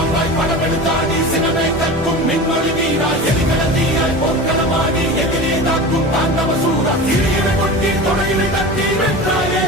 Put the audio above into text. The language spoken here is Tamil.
பாம்பாய் படமெடுத்தாடி சினமே கற்கும் மின்மொழி வீரா எரிகலந்தீயாய் போர்க்களமாடி எதிரே தாக்கும் தாண்டவ சூரா இறையிட கொட்டி தொடையில தட்டி வென்றாயே